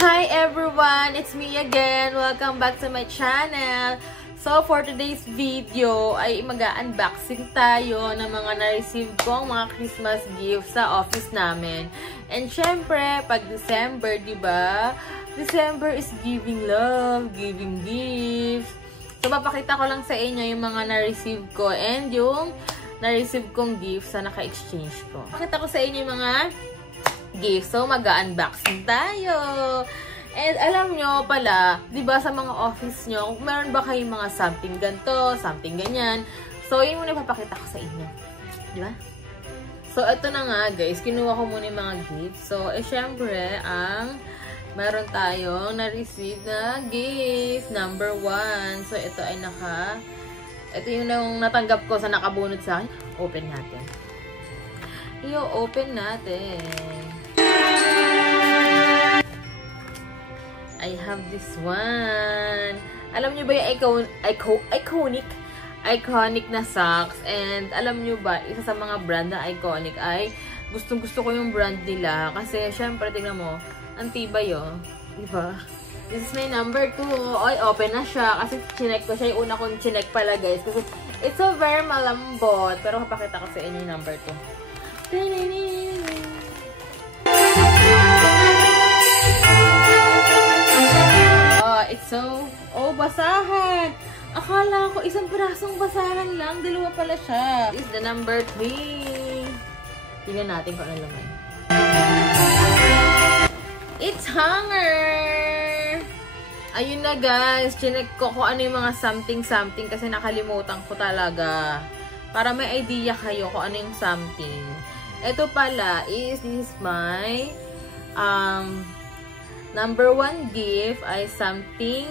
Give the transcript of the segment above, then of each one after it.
Hi everyone! It's me again! Welcome back to my channel! So, for today's video ay mag-unboxing tayo ng mga na-receive kong mga Christmas gifts sa office namin. And syempre, pag December, diba? December is giving love, giving gifts. So, papakita ko lang sa inyo yung mga na-receive ko and yung na-receive kong gifts na naka-exchange ko. Pakita ko sa inyo yung mga gifts. So, mag-unboxing tayo. And alam nyo pala, di ba sa mga office nyo, meron ba kayong mga something ganito, something ganyan? So, yun muna ipapakita ko sa inyo. Di ba? So, ito na nga guys. Kinuha ko muna yung mga gifts. So, syempre, meron tayong na-receive na gift. Number 1. So, ito ay ito yung natanggap ko sa nakabunod sa akin. Open natin. I-open natin. I have this one. Alam nyo ba yung iconic na socks? And alam nyo ba, isa sa mga brand na iconic ay gustong-gusto ko yung brand nila. Kasi syempre, tingnan mo, ang tibay yun. Diba? This is my number 2. Oy, open na siya. Kasi chinek ko siya. Yung una kong chinek pala, guys. Kasi it's so very malambot. Pero kapakita ko sa inyo yung number 2. Oh, it's so... Oh, basahan! Akala ko isang pirasong basahan lang. Dalawa pala siya. This is the number 3. Tingnan natin kung ano naman. It's hanger! Ayun na guys, chinek ko kung ano yung mga something kasi nakalimutan ko talaga. Para may idea kayo kung ano yung something. Ito pala this is my number 1 gift ay something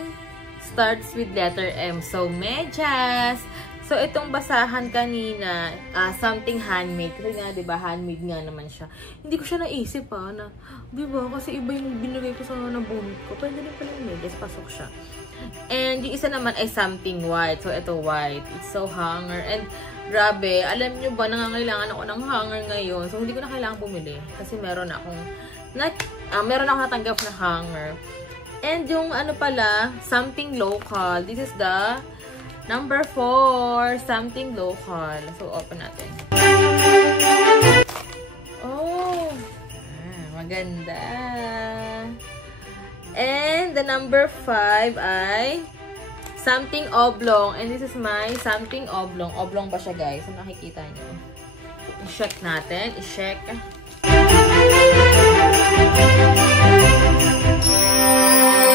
starts with letter M. So, medyas. So, itong basahan kanina, something handmade. Kasi nga, diba, handmade nga naman siya. Hindi ko siya naisip, na, diba, kasi iba yung binigay ko sa nabunod ko. Pwede rin pala yung medyas, pasok siya. And, yung isa naman ay something white. So, ito white. It's so hanger. And, grabe, alam nyo ba, nangangailangan ako ng hanger ngayon. So, hindi ko na kailangan bumili. Kasi meron akong natanggap na hanger. And, yung ano pala, something local. This is the number 4, something local. So, open natin. Oh! Maganda. And, the number 5 ay something oblong. And this is my something oblong. Oblong ba siya, guys? So, nakikita nyo. I-check natin. I-check.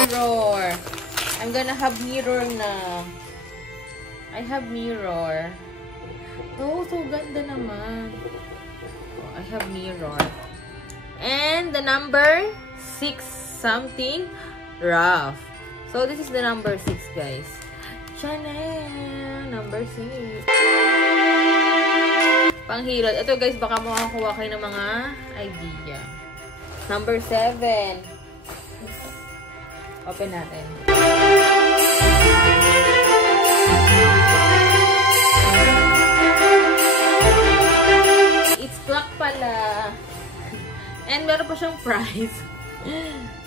Mirror. I'm gonna have mirror na. I have mirror. Oh, so ganda naman. Oh, I have mirror. And the number 6 something rough. So this is the number 6, guys. Chanel number 6. Panghilot. Ito guys, baka makakuha kayo ng mga idea. Number 7. Open natin. It's black pala. And meron pa siyang price.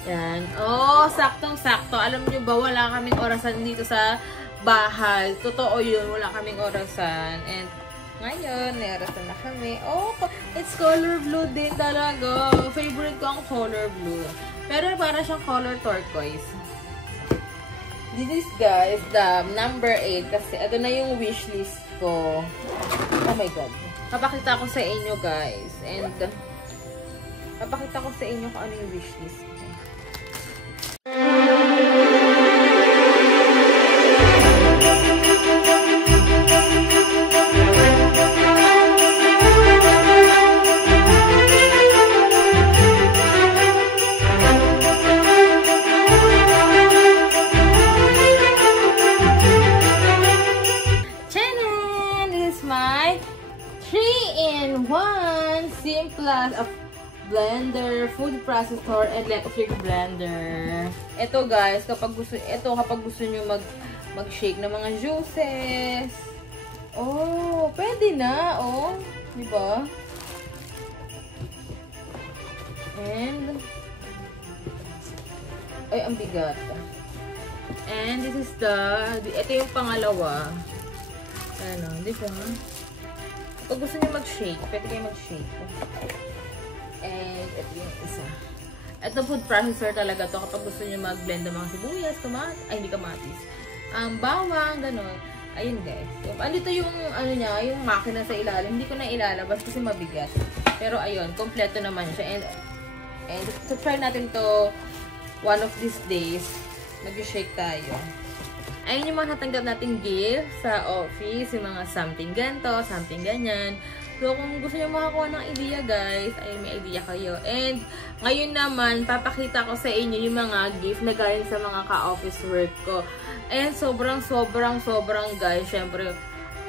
Yan. Oh, saktong-sakto. Alam nyo ba, wala kaming orasan dito sa bahay. Totoo yun, wala kaming orasan. And ngayon, may orasan na kami. Oh, it's color blue din talaga. Favorite ko ang color blue. Pero para siyang color turquoise. This is, guys, the number 8. Kasi ito na yung wishlist ko. Oh my God. Papakita ko sa inyo, guys. And, papakita ko sa inyo kung ano yung wishlist ko. Simplest of blender, food processor, and electric blender. Ito guys, kapag gusto niyo mag-shake ng mga juices. Oh, pwede na, oh, 'di ba? And Ay, ang bigat. And this is ito yung pangalawa. Ano, di ba? Pag gusto niyo mag-shake, pwede kayo mag-shake. And ito yung isa. Ito food processor talaga to kapag gusto niyo mag-blend ng mga sibuyas, hindi kamatis. Bawang, gano'n. Ayun guys. So, andito yung ano niya, yung makina sa ilalim. Hindi ko na ilalabas kasi mabigat. Pero ayun, kompleto naman siya. And to try natin to one of these days. Mag-shake tayo. Ayun yung mga natanggap nating gift sa office. Yung mga something ganito, something ganyan. So, kung gusto nyo makakuha ng idea, guys, ay may idea kayo. And, ngayon naman, papakita ko sa inyo yung mga gift na galing sa mga ka-office work ko. And, sobrang, guys, syempre,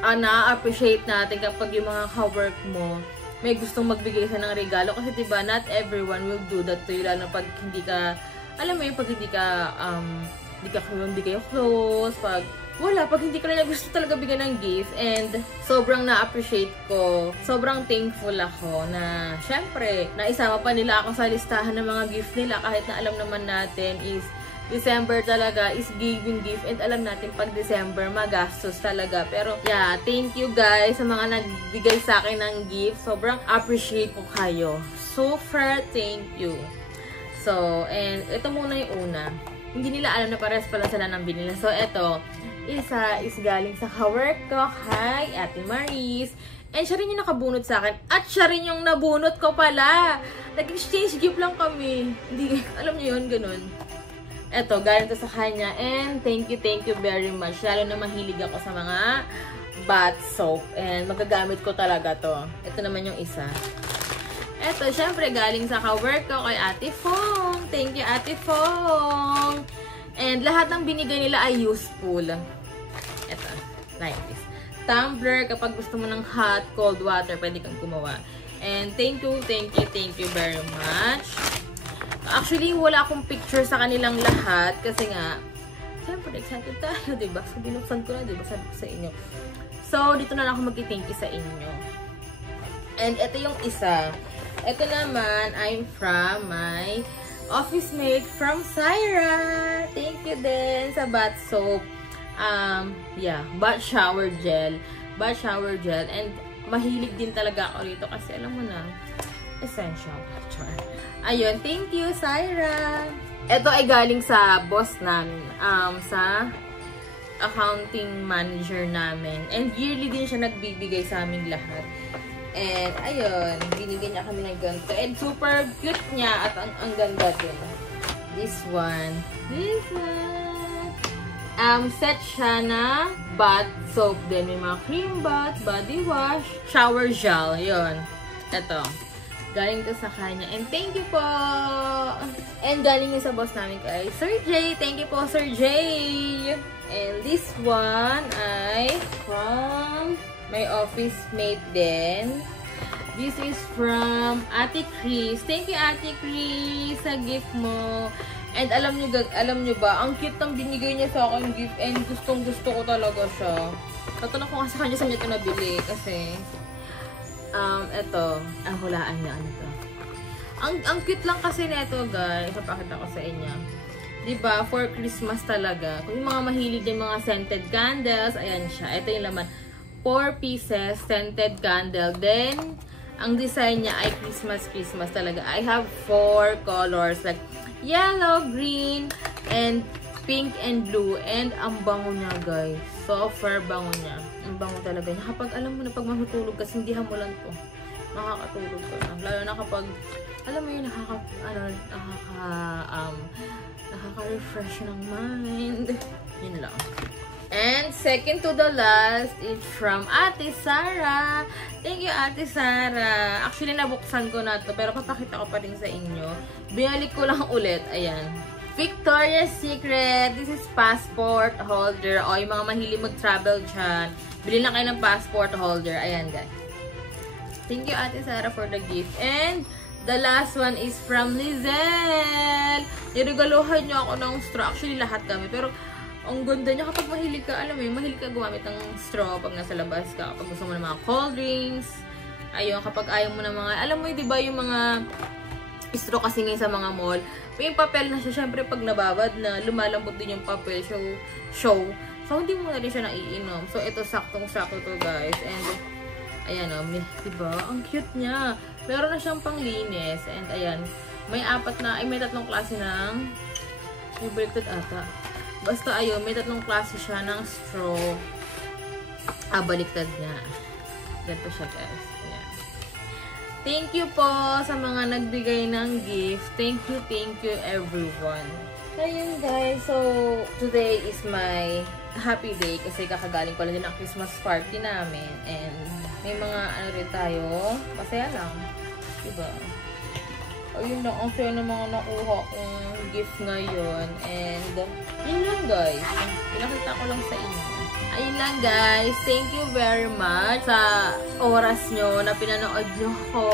na-appreciate natin kapag yung mga ka-work mo, may gustong magbigay sa ng regalo. Kasi, diba, not everyone will do that to you, lalo pag hindi ka, alam mo yun, pag hindi kayo close, pag hindi ka na gusto talaga bigyan ng gift. And sobrang na-appreciate ko, sobrang thankful ako na syempre, naisama pa nila ako sa listahan ng mga gift nila kahit na alam naman natin is December talaga is giving gift and alam natin pag December magastos talaga. Pero yeah, thank you guys sa mga nagbigay sa akin ng gift. Sobrang appreciate ko kayo. Super thank you. So, and ito muna yung una. Hindi nila alam na pares pala sila ng binila. So, ito, isa is galing sa ka-work ko kay Ate Maris. And siya rin yung nakabunot sa akin. At siya rin yung nabunot ko pala. Nag-exchange gift lang kami. Hindi, alam niyo yun, ganun. Ito, galing to sa kanya. And thank you very much. Lalo na mahilig ako sa mga bath soap. And magagamit ko talaga to. Ito naman yung isa. Ito, syempre, galing sa ka-work ko kay Ate Fong. Thank you, Ate Fong. And lahat ng binigay nila ay useful. Ito, like this. Tumbler, kapag gusto mo ng hot, cold water, pwede kang gumawa. And thank you very much. Actually, wala akong picture sa kanilang lahat. Kasi nga, syempre, excited tayo, diba? So, binuksan ko na, diba? Sabi ko sa inyo. So, dito na lang ako mag-thank you sa inyo. And ito yung isa. Ito naman ay from my office mate from Syra. Thank you din sa bath soap. Yeah, bath shower gel. Bath shower gel. And mahilig din talaga ako rito kasi alam mo na, essential. Ayun, thank you, Syra. Ito ay galing sa boss namin. Sa accounting manager namin. And yearly din siya nagbibigay sa aming lahat. And, ayun, binigyan niya kami ng ganito. And super cute niya at ang ganda din. This one. Set siya na bath soap din. May mga cream bath, body wash, shower gel. Yun. Ito. Galing to sa kanya. And thank you po! And galing yun sa boss namin kay Sir Jay. Thank you po, Sir Jay! And this one ay from my office mate din. This is from Ate Chris. Thank you, Ate Chris, sa gift mo. And alam nyo ba, ang cute ng binigay niya sa akin gift and gustong-gusto ko talaga siya. Tatanong ko nga sa kanya saan niya ito nabili kasi ito, ang hulaan niya, ano to. Ang cute lang kasi nito, guys. Papakita ko sa inyo. Diba, for Christmas talaga. Kung yung mga mahilig din mga scented candles, ayan siya. Ito yung laman. 4 pieces, scented candle. Then, ang design niya ay Christmas talaga. I have 4 colors, like yellow, green, and pink and blue. And ang bango niya, guys. Super bango niya. Ang bango talaga niya. Kapag alam mo na pag matutulog kasi hindi hamulan to. Nakakatulog ka na. Lalo na kapag, alam mo yun, nakaka-refresh ng mind. Yun lang. And second to the last is from Ate Sara. Thank you, Ate Sara. Actually, nabuksan ko na to pero papakita ko pa rin sa inyo. Binalik ko lang ulit. Ayan. Victoria's Secret. This is passport holder. O, yung mga mahilig mag-travel dyan. Bili lang kayo ng passport holder. Ayan, guys. Thank you, Ate Sara, for the gift. And the last one is from Lizelle. Niregaluhan niyo ako ng straw. Actually, lahat kami. Pero, ang ganda niya kapag mahilig ka, alam mo yun, mahilig ka gumamit ng straw pag nasa labas ka. Kapag gusto mo ng mga cold drinks. Ayun, kapag ayaw mo ng mga, alam mo yun, diba yung mga straw kasi ngayon sa mga mall. May papel na siya. Syempre, pag nababad na, lumalambot din yung papel. So, hindi mo na rin siya naiinom. So, ito, saktong-sakto to, guys. And, ayan, diba? Ang cute niya. Meron na siyang panglinis. And, ayan, may may tatlong klase ng, may baliktad ata. Basta, ayun, may tatlong klase siya ng straw. Baliktad niya. Ganito siya, guys. Ayan. Thank you po sa mga nagbigay ng gift. Thank you everyone. So, yun guys. So, today is my happy day kasi kakagaling ko lang din ang Christmas party namin. And, may mga rin tayo. Masaya lang. Diba? O, yun lang. Ang fair ng mga nakuha kong gift ngayon. And, yun lang guys. Pinakita ko lang sa inyo. Ayun lang guys. Thank you very much sa oras nyo na pinanood nyo ko.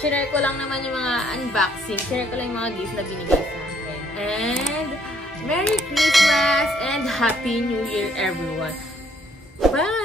Share ko lang naman yung mga unboxing. Share ko lang yung mga gifts na binigay sa akin. And Merry Christmas and Happy New Year everyone. Bye!